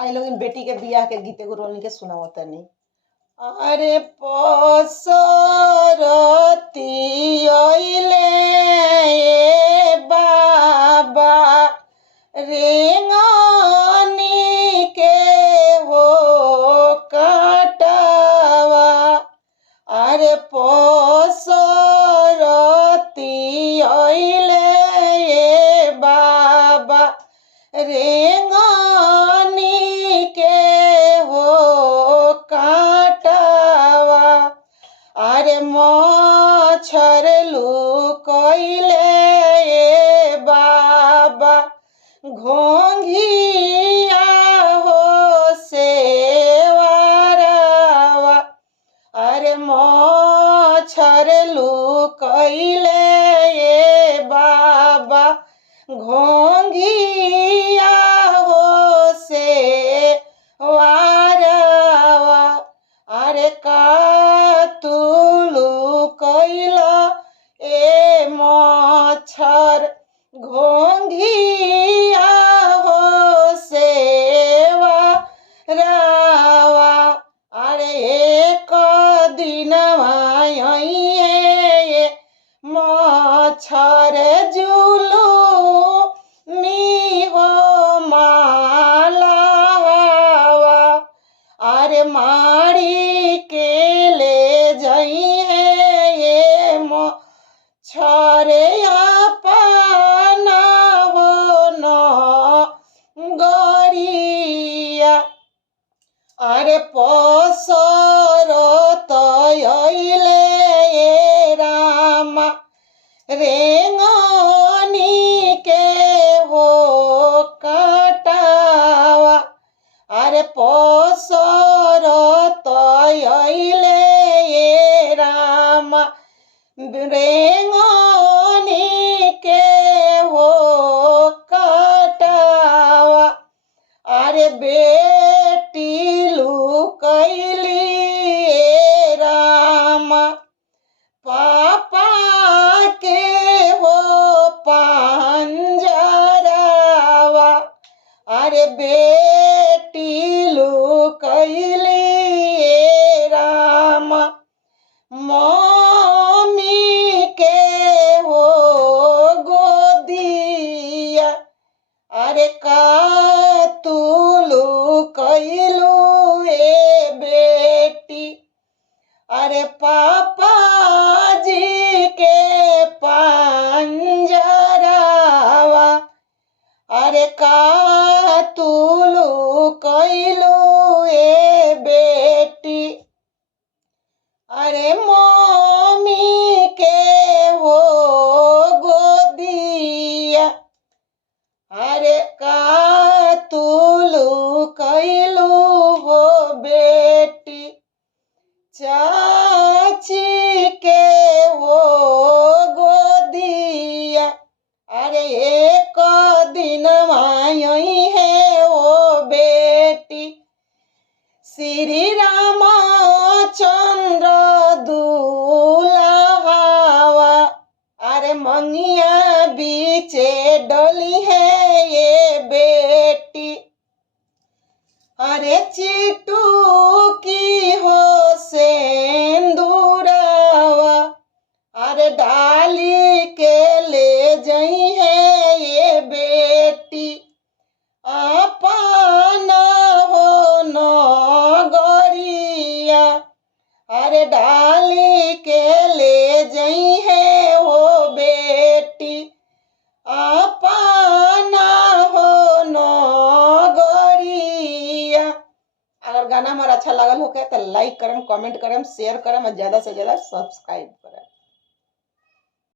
आई लोग बेटी के बियाह के गीत एगो रोनी के सुनाओ तनी। अरे पसरती अइले ए बाबा रेंगनी के हो काटवा। अरे पसरती अइले ए बाबा रेंगनी के हो काटवा। अरे मच्छर लुकइले ए बाबा घोंघिया हो सेवारवा। अरे मच्छर लुकइले ए बाबा घोंघिया हो सेवारवा। अरे का तू लुकइला ए मच्छर घोंघिया हो सेवारवा। अरे एक दिनवा आइए मच्छर जुलूमी हो मालावा। अरे मारी के ले जइहे ये मच्छर अपना हो न गरिया। अरे पसरत अइले ए रामा रेंगनी के हो काटवा। अरे पसरत अइले ए रामा रेंगनी के हो काटवा। अरे बेटी लुकइली ए रामा पापा के हो पंजरवा। अरे बेटी लुकइली ए रामा मम्मी के हो गोदिया। अरे का तू लुकइलू ए बेटी। अरे पापा जी के पंजरवा। अरे का तू लुकइलू ए बेटी। अरे मम्मी के हो गोदिया। अरे का तू लुकइलू हो बेटी। चाची के हो गोदिया। अरे एक दिन माई है ओ बेटी श्री रामचंद्र दुल्हावा। अरे मंगिया बीचे डली है ये बेटी। अरे चिट्टू की हो सेंदूरवा। अरे डाली के ले जई है ये बेटी अपना हो नगरिया। अरे डाली के ले जई है वो बेटी अपना हो नगरिया। अगर गाना हमारा अच्छा लगल हो तो लाइक करम, कमेंट करम, शेयर करम और ज़्यादा से ज़्यादा सब्सक्राइब करम।